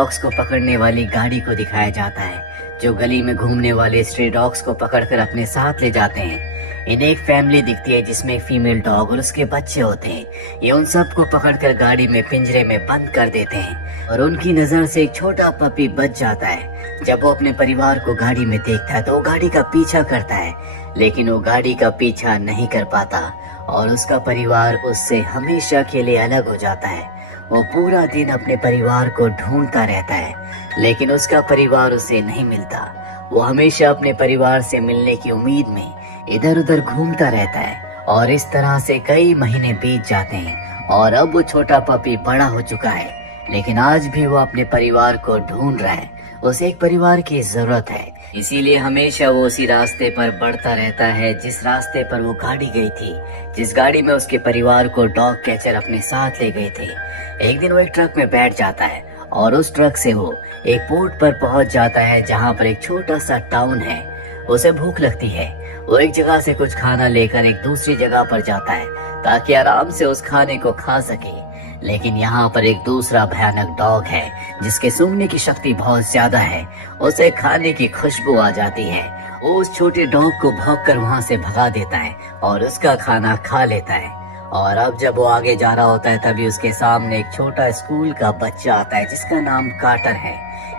Dogs को पकड़ने वाली गाड़ी को दिखाया जाता है, जो गली में घूमने वाले स्ट्रे डॉग्स को पकड़कर अपने साथ ले जाते हैं। इन्हें एक फैमिली दिखती है जिसमें एक फीमेल डॉग और उसके बच्चे होते हैं। ये उन सबको पकड़कर गाड़ी में पिंजरे में बंद कर देते हैं और उनकी नजर से एक छोटा पपी बच जाता है। जब वो अपने परिवार को गाड़ी में देखता है तो वो गाड़ी का पीछा करता है, लेकिन वो गाड़ी का पीछा नहीं कर पाता और उसका परिवार उससे हमेशा के लिए अलग हो जाता है। वो पूरा दिन अपने परिवार को ढूंढता रहता है, लेकिन उसका परिवार उसे नहीं मिलता। वो हमेशा अपने परिवार से मिलने की उम्मीद में इधर उधर घूमता रहता है और इस तरह से कई महीने बीत जाते हैं और अब वो छोटा पपी बड़ा हो चुका है, लेकिन आज भी वो अपने परिवार को ढूंढ रहा है। उसे एक परिवार की जरूरत है, इसीलिए हमेशा वो उसी रास्ते पर बढ़ता रहता है जिस रास्ते पर वो गाड़ी गई थी, जिस गाड़ी में उसके परिवार को डॉग कैचर अपने साथ ले गए थे। एक दिन वो एक ट्रक में बैठ जाता है और उस ट्रक से वो एक पोर्ट पर पहुंच जाता है जहां पर एक छोटा सा टाउन है। उसे भूख लगती है। वो एक जगह से कुछ खाना लेकर एक दूसरी जगह पर जाता है ताकि आराम से उस खाने को खा सके, लेकिन यहाँ पर एक दूसरा भयानक डॉग है जिसके सूंघने की शक्ति बहुत ज्यादा है। उसे खाने की खुशबू आ जाती है। वो उस छोटे डॉग को भौंककर वहाँ से भगा देता है और उसका खाना खा लेता है। और अब जब वो आगे जा रहा होता है तभी उसके सामने एक छोटा स्कूल का बच्चा आता है जिसका नाम कार्टर है।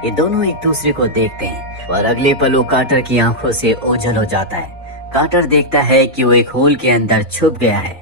ये दोनों एक दूसरे को देखते हैं और अगले पल वो कार्टर की आंखों से ओझल हो जाता है। कार्टर देखता है कि वो एक होल के अंदर छुप गया है।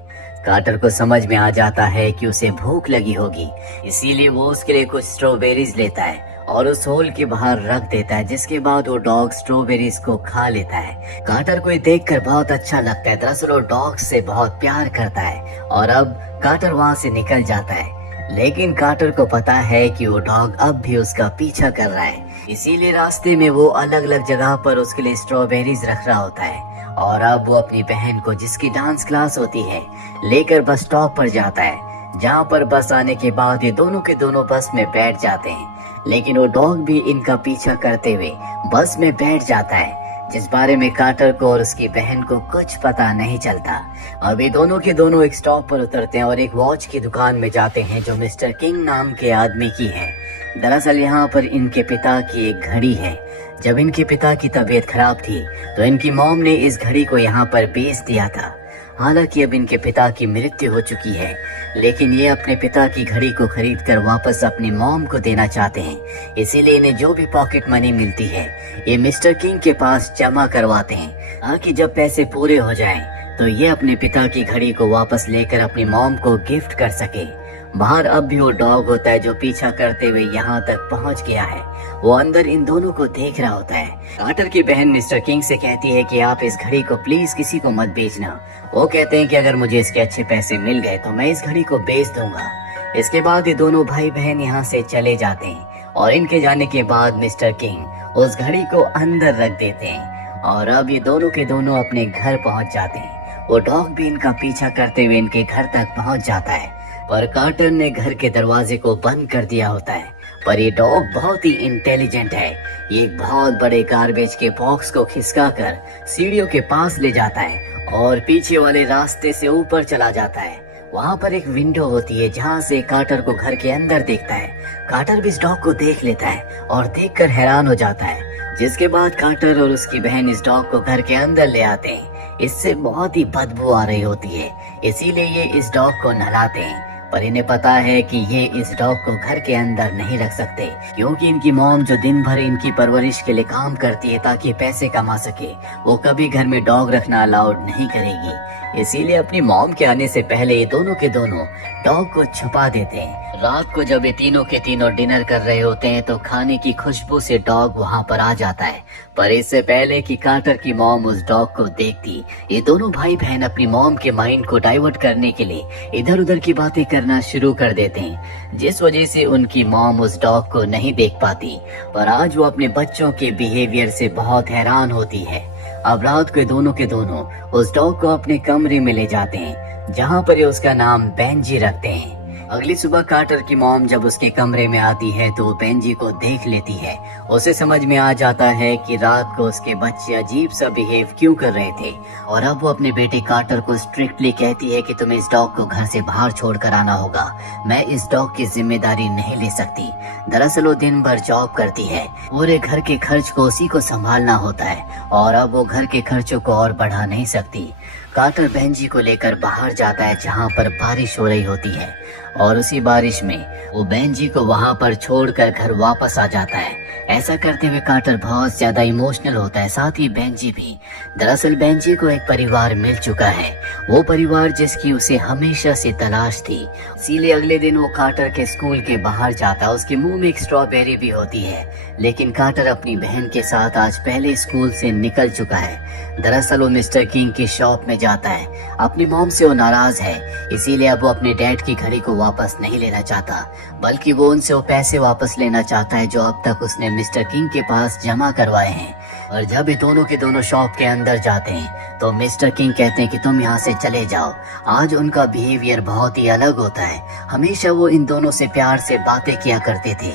कार्टर को समझ में आ जाता है कि उसे भूख लगी होगी, इसीलिए वो उसके लिए कुछ स्ट्रॉबेरीज लेता है और उस होल के बाहर रख देता है, जिसके बाद वो डॉग स्ट्रॉबेरीज को खा लेता है। कार्टर को ये देखकर बहुत अच्छा लगता है। दरअसल वो डॉग से बहुत प्यार करता है और अब कार्टर वहाँ से निकल जाता है, लेकिन कार्टर को पता है कि वो डॉग अब भी उसका पीछा कर रहा है, इसीलिए रास्ते में वो अलग अलग जगह पर उसके लिए स्ट्रॉबेरीज रख रहा होता है। और अब वो अपनी बहन को, जिसकी डांस क्लास होती है, लेकर बस स्टॉप पर जाता है, जहाँ पर बस आने के बाद ये दोनों के दोनों बस में बैठ जाते हैं, लेकिन वो डॉग भी इनका पीछा करते हुए बस में बैठ जाता है, जिस बारे में कार्टर को और उसकी बहन को कुछ पता नहीं चलता। और वे दोनों के दोनों एक स्टॉप पर उतरते हैं और एक वॉच की दुकान में जाते हैं जो मिस्टर किंग नाम के आदमी की है। दरअसल यहाँ पर इनके पिता की एक घड़ी है। जब इनके पिता की तबीयत खराब थी तो इनकी मॉम ने इस घड़ी को यहाँ पर बेच दिया था। हालांकि अब इनके पिता की मृत्यु हो चुकी है, लेकिन ये अपने पिता की घड़ी को खरीद कर वापस अपनी मॉम को देना चाहते हैं। इसीलिए इन्हें जो भी पॉकेट मनी मिलती है ये मिस्टर किंग के पास जमा करवाते हैं, ताकि जब पैसे पूरे हो जाएं तो ये अपने पिता की घड़ी को वापस लेकर अपनी मॉम को गिफ्ट कर सके। बाहर अब भी वो डॉग होता है जो पीछा करते हुए यहाँ तक पहुँच गया है। वो अंदर इन दोनों को देख रहा होता है। कार्टर की बहन मिस्टर किंग से कहती है कि आप इस घड़ी को प्लीज किसी को मत बेचना। वो कहते हैं कि अगर मुझे इसके अच्छे पैसे मिल गए तो मैं इस घड़ी को बेच दूंगा। इसके बाद ये दोनों भाई बहन यहाँ से चले जाते हैं और इनके जाने के बाद मिस्टर किंग उस घड़ी को अंदर रख देते हैं और अब ये दोनों के दोनों अपने घर पहुँच जाते हैं। वो डॉग भी इनका पीछा करते हुए इनके घर तक पहुँच जाता है, पर कार्टर ने घर के दरवाजे को बंद कर दिया होता है। पर ये डॉग बहुत ही इंटेलिजेंट है। ये एक बहुत बड़े गार्बेज के बॉक्स को खिसकाकर सीढ़ियों के पास ले जाता है और पीछे वाले रास्ते से ऊपर चला जाता है। वहाँ पर एक विंडो होती है जहाँ से कार्टर को घर के अंदर देखता है। कार्टर भी इस डॉग को देख लेता है और देखकर हैरान हो जाता है, जिसके बाद कार्टर और उसकी बहन इस डॉग को घर के अंदर ले आते हैं। इससे बहुत ही बदबू आ रही होती है, इसीलिए ये इस डॉग को नहलाते हैं। पर इन्हें पता है कि ये इस डॉग को घर के अंदर नहीं रख सकते, क्योंकि इनकी मॉम जो दिन भर इनकी परवरिश के लिए काम करती है ताकि पैसे कमा सके, वो कभी घर में डॉग रखना अलाउड नहीं करेगी। इसीलिए अपनी मॉम के आने से पहले ये दोनों के दोनों डॉग को छुपा देते हैं। रात को जब ये तीनों के तीनों डिनर कर रहे होते हैं तो खाने की खुशबू से डॉग वहाँ पर आ जाता है। पर इससे पहले कि कार्टर की मॉम उस डॉग को देखती, ये दोनों भाई बहन अपनी मॉम के माइंड को डाइवर्ट करने के लिए इधर उधर की बातें करना शुरू कर देते हैं, जिस वजह से उनकी मॉम उस डॉग को नहीं देख पाती। पर आज वो अपने बच्चों के बिहेवियर से बहुत हैरान होती है। अब रात को दोनों के दोनों उस डॉग को अपने कमरे में ले जाते हैं, जहाँ पर ये उसका नाम बेंजी रखते हैं। अगली सुबह कार्टर की मॉम जब उसके कमरे में आती है तो वो बेंजी को देख लेती है। उसे समझ में आ जाता है कि रात को उसके बच्चे अजीब सा बिहेव क्यों कर रहे थे और अब वो अपने बेटे कार्टर को स्ट्रिक्टली कहती है कि तुम्हें इस डॉग को घर से बाहर छोड़ कर आना होगा। मैं इस डॉग की जिम्मेदारी नहीं ले सकती। दरअसल वो दिन भर जॉब करती है, पूरे घर के खर्च को उसी को संभालना होता है और अब वो घर के खर्चों को और बढ़ा नहीं सकती। कार्टर बेंजी को लेकर बाहर जाता है जहाँ पर बारिश हो रही होती है और उसी बारिश में वो बेंजी को वहाँ पर छोड़कर घर वापस आ जाता है। ऐसा करते हुए कार्टर बहुत ज्यादा इमोशनल होता है, साथ ही बेंजी भी। दरअसल बेंजी को एक परिवार मिल चुका है, वो परिवार जिसकी उसे हमेशा से तलाश थी। इसीलिए अगले दिन वो कार्टर के स्कूल के बाहर जाता है। उसके मुंह में एक स्ट्रॉबेरी भी होती है, लेकिन कार्टर अपनी बहन के साथ आज पहले स्कूल से निकल चुका है। दरअसल वो मिस्टर किंग की शॉप में जाता है। अपनी मॉम से वो नाराज है, इसीलिए अब वो अपने डैड की घड़ी को वापस नहीं लेना चाहता, बल्कि वो उनसे वो पैसे वापस लेना चाहता है जो अब तक उसने मिस्टर किंग के पास जमा करवाए हैं। और जब ये दोनों के दोनों शॉप के अंदर जाते हैं तो मिस्टर किंग कहते हैं कि तुम यहाँ से चले जाओ। आज उनका बिहेवियर बहुत ही अलग होता है, हमेशा वो इन दोनों से प्यार से बातें किया करते थे।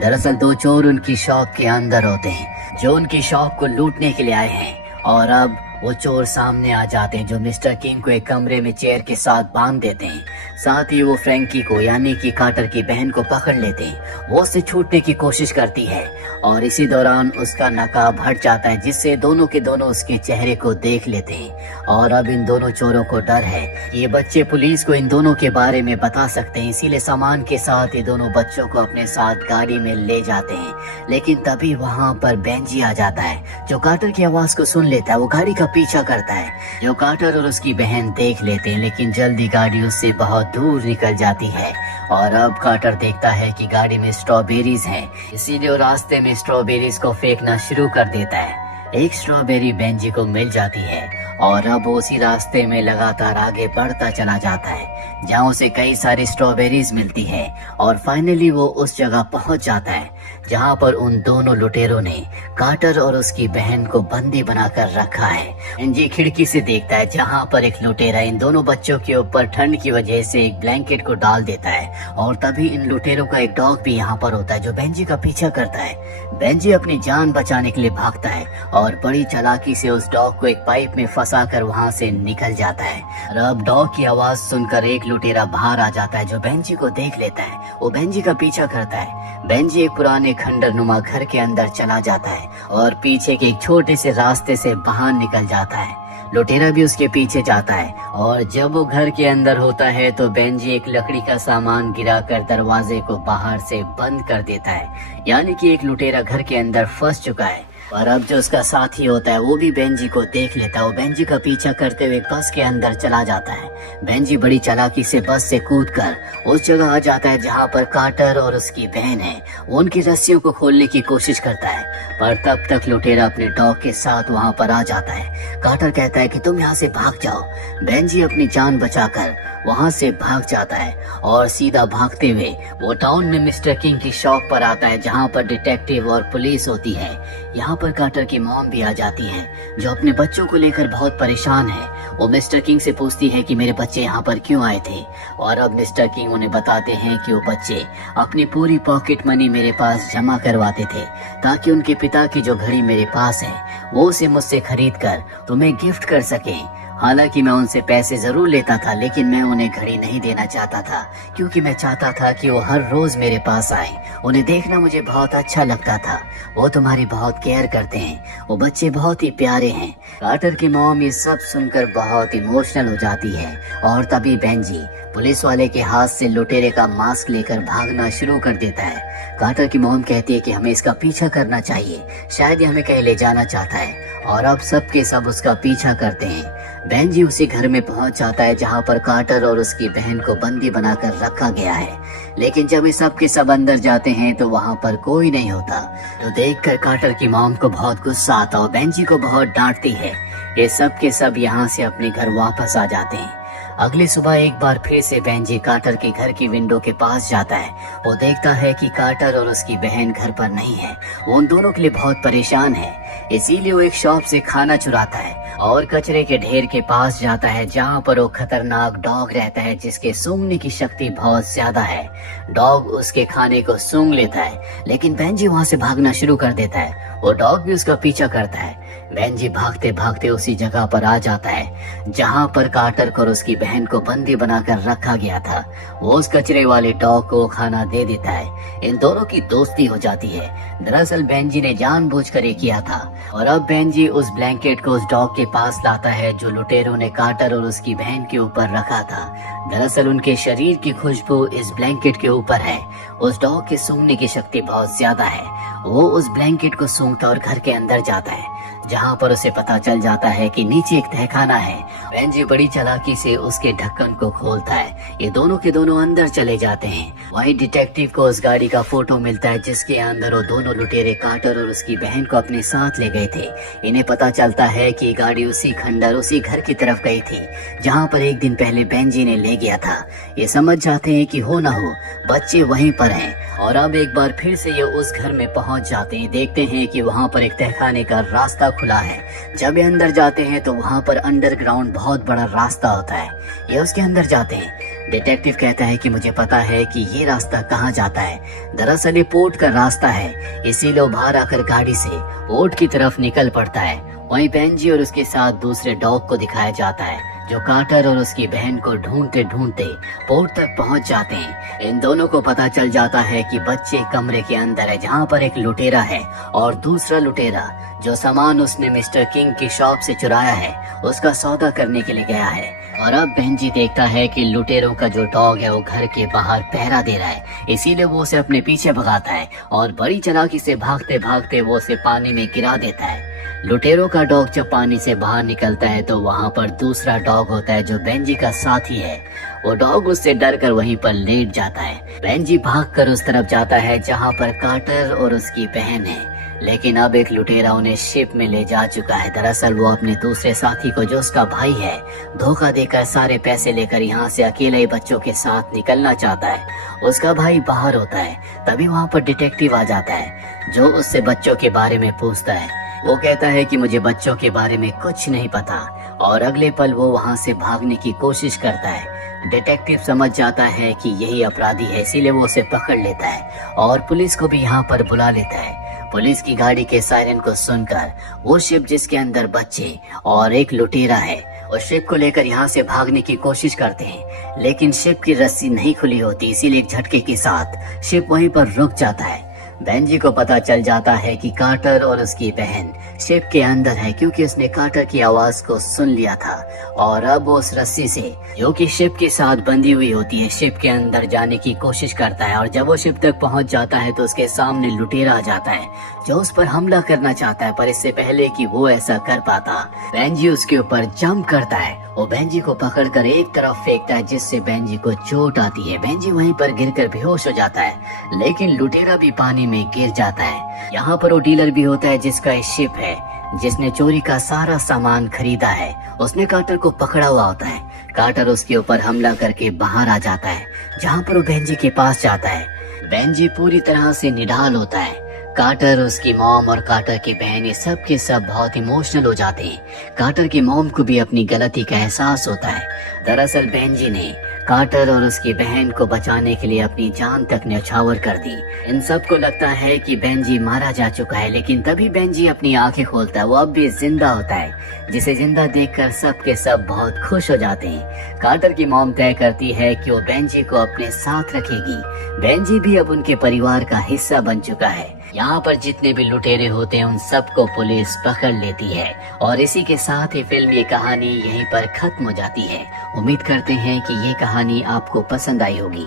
दरअसल दो चोर उनकी शॉप के अंदर होते हैं जो उनकी शॉप को लूटने के लिए आए हैं और अब वो चोर सामने आ जाते हैं जो मिस्टर किंग को एक कमरे में चेयर के साथ बांध देते हैं। साथ ही वो फ्रैंकी को यानी कि कार्टर की बहन को पकड़ लेते हैं। वो उससे छूटने की कोशिश करती है और इसी दौरान उसका नकाब हट जाता है जिससे दोनों के दोनों उसके चेहरे को देख लेते हैं। और अब इन दोनों चोरों को डर है कि ये बच्चे पुलिस को इन दोनों के बारे में बता सकते हैं, इसीलिए सामान के साथ ये दोनों बच्चों को अपने साथ गाड़ी में ले जाते हैं। लेकिन तभी वहाँ पर बेंजी आ जाता है जो कार्टर की आवाज को सुन लेता है। वो गाड़ी का पीछा करता है जो कार्टर और उसकी बहन देख लेते हैं, लेकिन जल्दी गाड़ी उससे बहुत दूर निकल जाती है। और अब कार्टर देखता है कि गाड़ी में स्ट्रॉबेरीज हैं, इसीलिए वो रास्ते में स्ट्रॉबेरीज को फेंकना शुरू कर देता है। एक स्ट्रॉबेरी बेंजी को मिल जाती है और अब वो उसी रास्ते में लगातार आगे बढ़ता चला जाता है जहाँ उसे कई सारी स्ट्रॉबेरीज मिलती है और फाइनली वो उस जगह पहुंच जाता है जहाँ पर उन दोनों लुटेरों ने कार्टर और उसकी बहन को बंदी बनाकर रखा है। बेंजी खिड़की से देखता है जहाँ पर एक लुटेरा इन दोनों बच्चों के ऊपर ठंड की वजह से एक ब्लैंकेट को डाल देता है और तभी इन लुटेरों का एक डॉग भी यहाँ पर होता है जो बेंजी का पीछा करता है। बेंजी अपनी जान बचाने के लिए भागता है और बड़ी चालाकी से उस डॉग को एक पाइप में फंसा कर वहाँ से निकल जाता है। और अब डॉग की आवाज सुनकर एक लुटेरा बाहर आ जाता है जो बेंजी को देख लेता है। वो बेंजी का पीछा करता है। बेंजी एक पुराने खंडरनुमा घर के अंदर चला जाता है और पीछे के एक छोटे से रास्ते से बाहर निकल जाता है। लुटेरा भी उसके पीछे जाता है और जब वो घर के अंदर होता है तो बेंजी एक लकड़ी का सामान गिराकर दरवाजे को बाहर से बंद कर देता है, यानी कि एक लुटेरा घर के अंदर फंस चुका है। और अब जो उसका साथी होता है वो भी बेंजी को देख लेता है। वो बेंजी का पीछा करते हुए बस के अंदर चला जाता है। बेंजी बड़ी चालाकी से बस से कूदकर उस जगह आ जाता है जहाँ पर कार्टर और उसकी बहन है। वो उनकी रस्सियों को खोलने की कोशिश करता है पर तब तक लुटेरा अपने डॉग के साथ वहाँ पर आ जाता है। कार्टर कहता है कि तुम यहाँ से भाग जाओ। बेंजी अपनी जान बचाकर वहाँ से भाग जाता है और सीधा भागते हुए वो टाउन में मिस्टर किंग की शॉप पर आता है जहाँ पर डिटेक्टिव और पुलिस होती है। यहाँ पर कार्टर की मॉम भी आ जाती है जो अपने बच्चों को लेकर बहुत परेशान है। वो मिस्टर किंग से पूछती है कि मेरे बच्चे यहाँ पर क्यों आए थे और अब मिस्टर किंग उन्हें बताते हैं कि वो बच्चे अपनी पूरी पॉकेट मनी मेरे पास जमा करवाते थे ताकि उनके पिता की जो घड़ी मेरे पास है वो उसे मुझसे खरीद कर तुम्हें गिफ्ट कर सके। हालांकि मैं उनसे पैसे जरूर लेता था लेकिन मैं उन्हें घड़ी नहीं देना चाहता था क्योंकि मैं चाहता था कि वो हर रोज मेरे पास आए। उन्हें देखना मुझे बहुत अच्छा लगता था। वो तुम्हारी बहुत केयर करते हैं, वो बच्चे बहुत ही प्यारे हैं। कार्टर की मॉम ये सब सुनकर बहुत इमोशनल हो जाती है और तभी बेंजी पुलिस वाले के हाथ से लुटेरे का मास्क लेकर भागना शुरू कर देता है। कार्टर की मॉम कहती है कि हमें इसका पीछा करना चाहिए, शायद ये हमें कहीं ले जाना चाहता है। और अब सब के सब उसका पीछा करते हैं। बेंजी उसी घर में पहुंच जाता है जहां पर कार्टर और उसकी बहन को बंदी बनाकर रखा गया है। लेकिन जब ये सब के सब अंदर जाते हैं तो वहां पर कोई नहीं होता। तो देखकर कार्टर की मॉम को बहुत गुस्सा आता और बेंजी को बहुत डांटती है। ये सब के सब यहाँ से अपने घर वापस आ जाते हैं। अगली सुबह एक बार फिर से बेंजी कार्टर के घर की विंडो के पास जाता है। वो देखता है कि कार्टर और उसकी बहन घर पर नहीं है। वो उन दोनों के लिए बहुत परेशान है, इसीलिए वो एक शॉप से खाना चुराता है और कचरे के ढेर के पास जाता है जहाँ पर वो खतरनाक डॉग रहता है जिसके सूंघने की शक्ति बहुत ज्यादा है। डॉग उसके खाने को सूंघ लेता है, लेकिन बेंजी वहाँ से भागना शुरू कर देता है। वो डॉग भी उसका पीछा करता है। बेंजी भागते भागते उसी जगह पर आ जाता है जहाँ पर कार्टर को और उसकी बहन को बंदी बनाकर रखा गया था। वो उस कचरे वाले डॉग को खाना दे देता है। इन दोनों की दोस्ती हो जाती है। दरअसल बेंजी ने जानबूझकर ये किया था और अब बेंजी उस ब्लैंकेट को उस डॉग के पास लाता है जो लुटेरों ने कार्टर और उसकी बहन के ऊपर रखा था। दरअसल उनके शरीर की खुशबू इस ब्लैंकेट के ऊपर है। उस डॉग के सूंघने की शक्ति बहुत ज्यादा है। वो उस ब्लैंकेट को सूंघता और घर के अंदर जाता है जहाँ पर उसे पता चल जाता है कि नीचे एक तहखाना है। बेंजी बड़ी चालाकी से उसके ढक्कन को खोलता है। ये दोनों के दोनों अंदर चले जाते हैं। वहीं डिटेक्टिव को उस गाड़ी का फोटो मिलता है जिसके अंदर वो दोनों लुटेरे कार्टर और उसकी बहन को अपने साथ ले गए थे। इन्हें पता चलता है कि गाड़ी उसी खंडर उसी घर की तरफ गई थी जहाँ पर एक दिन पहले बेंजी ने ले गया था। ये समझ जाते हैं कि हो ना हो बच्चे वहीं पर हैं और अब एक बार फिर से ये उस घर में पहुंच जाते हैं। देखते हैं कि वहाँ पर एक तहखाने का रास्ता खुला है। जब ये अंदर जाते हैं तो वहाँ पर अंडरग्राउंड बहुत बड़ा रास्ता होता है। ये उसके अंदर जाते हैं। डिटेक्टिव कहता है कि मुझे पता है कि ये रास्ता कहाँ जाता है। दरअसल ये पोर्ट का रास्ता है, इसीलिए वो बाहर आकर गाड़ी से पोर्ट की तरफ निकल पड़ता है। वहीं बेंजी और उसके साथ दूसरे डॉग को दिखाया जाता है जो कार्टर और उसकी बहन को ढूंढते ढूंढते पोर्ट तक पहुंच जाते हैं। इन दोनों को पता चल जाता है कि बच्चे कमरे के अंदर है जहां पर एक लुटेरा है और दूसरा लुटेरा जो सामान उसने मिस्टर किंग की शॉप से चुराया है उसका सौदा करने के लिए गया है। और अब बेंजी देखता है कि लुटेरों का जो डॉग है वो घर के बाहर पहरा दे रहा है, इसीलिए वो उसे अपने पीछे भगाता है और बड़ी चालाकी से भागते भागते वो उसे पानी में गिरा देता है। लुटेरों का डॉग जब पानी से बाहर निकलता है तो वहाँ पर दूसरा डॉग होता है जो बेंजी का साथी है। वो डॉग उससे डरकर वहीं पर लेट जाता है। बेंजी भागकर उस तरफ जाता है जहाँ पर कार्टर और उसकी बहन है, लेकिन अब एक लुटेरा उन्हें शिप में ले जा चुका है। दरअसल वो अपने दूसरे साथी को जो उसका भाई है धोखा देकर सारे पैसे लेकर यहाँ से अकेले ही बच्चों के साथ निकलना चाहता है। उसका भाई बाहर होता है, तभी वहाँ पर डिटेक्टिव आ जाता है जो उससे बच्चों के बारे में पूछता है। वो कहता है कि मुझे बच्चों के बारे में कुछ नहीं पता और अगले पल वो वहाँ से भागने की कोशिश करता है। डिटेक्टिव समझ जाता है कि यही अपराधी है, इसीलिए वो उसे पकड़ लेता है और पुलिस को भी यहाँ पर बुला लेता है। पुलिस की गाड़ी के सायरन को सुनकर वो शिप जिसके अंदर बच्चे और एक लुटेरा है उस शिप को लेकर यहाँ से भागने की कोशिश करते हैं, लेकिन शिप की रस्सी नहीं खुली होती, इसीलिए एक झटके के साथ शिप वहीं पर रुक जाता है। बेंजी को पता चल जाता है कि कार्टर और उसकी बहन शिप के अंदर है क्योंकि उसने कार्टर की आवाज को सुन लिया था और अब वो उस रस्सी से जो कि शिप के साथ बंधी हुई होती है शिप के अंदर जाने की कोशिश करता है। और जब वो शिप तक पहुंच जाता है तो उसके सामने लुटेरा आ जाता है जो उस पर हमला करना चाहता है, पर इससे पहले कि वो ऐसा कर पाता बेंजी उसके ऊपर जंप करता है। वो बेंजी को पकड़कर एक तरफ फेंकता है जिससे बेंजी को चोट आती है। बेंजी वहीं पर गिरकर बेहोश हो जाता है, लेकिन लुटेरा भी पानी में गिर जाता है। यहाँ पर वो डीलर भी होता है जिसका एक शिप है जिसने चोरी का सारा सामान खरीदा है। उसने कार्टर को पकड़ा हुआ होता है। कार्टर उसके ऊपर हमला करके बाहर आ जाता है जहाँ पर वो बेंजी के पास जाता है। बेंजी पूरी तरह से निढाल होता है। कार्टर, उसकी मॉम और कार्टर की बहन ये सब के सब बहुत इमोशनल हो जाते हैं। कार्टर की मॉम को भी अपनी गलती का एहसास होता है। दरअसल बेंजी ने कार्टर और उसकी बहन को बचाने के लिए अपनी जान तक न्यौछावर कर दी। इन सब को लगता है कि बेंजी मारा जा चुका है, लेकिन तभी बेंजी अपनी आंखें खोलता है। वो अब भी जिंदा होता है, जिसे जिंदा देखकर सब के सब बहुत खुश हो जाते हैं। कार्टर की मॉम तय करती है कि वो बेंजी को अपने साथ रखेगी। बेंजी भी अब उनके परिवार का हिस्सा बन चुका है। यहाँ पर जितने भी लुटेरे होते हैं उन सबको पुलिस पकड़ लेती है और इसी के साथ ही फिल्म ये कहानी यहीं पर खत्म हो जाती है। उम्मीद करते हैं कि ये कहानी आपको पसंद आई होगी।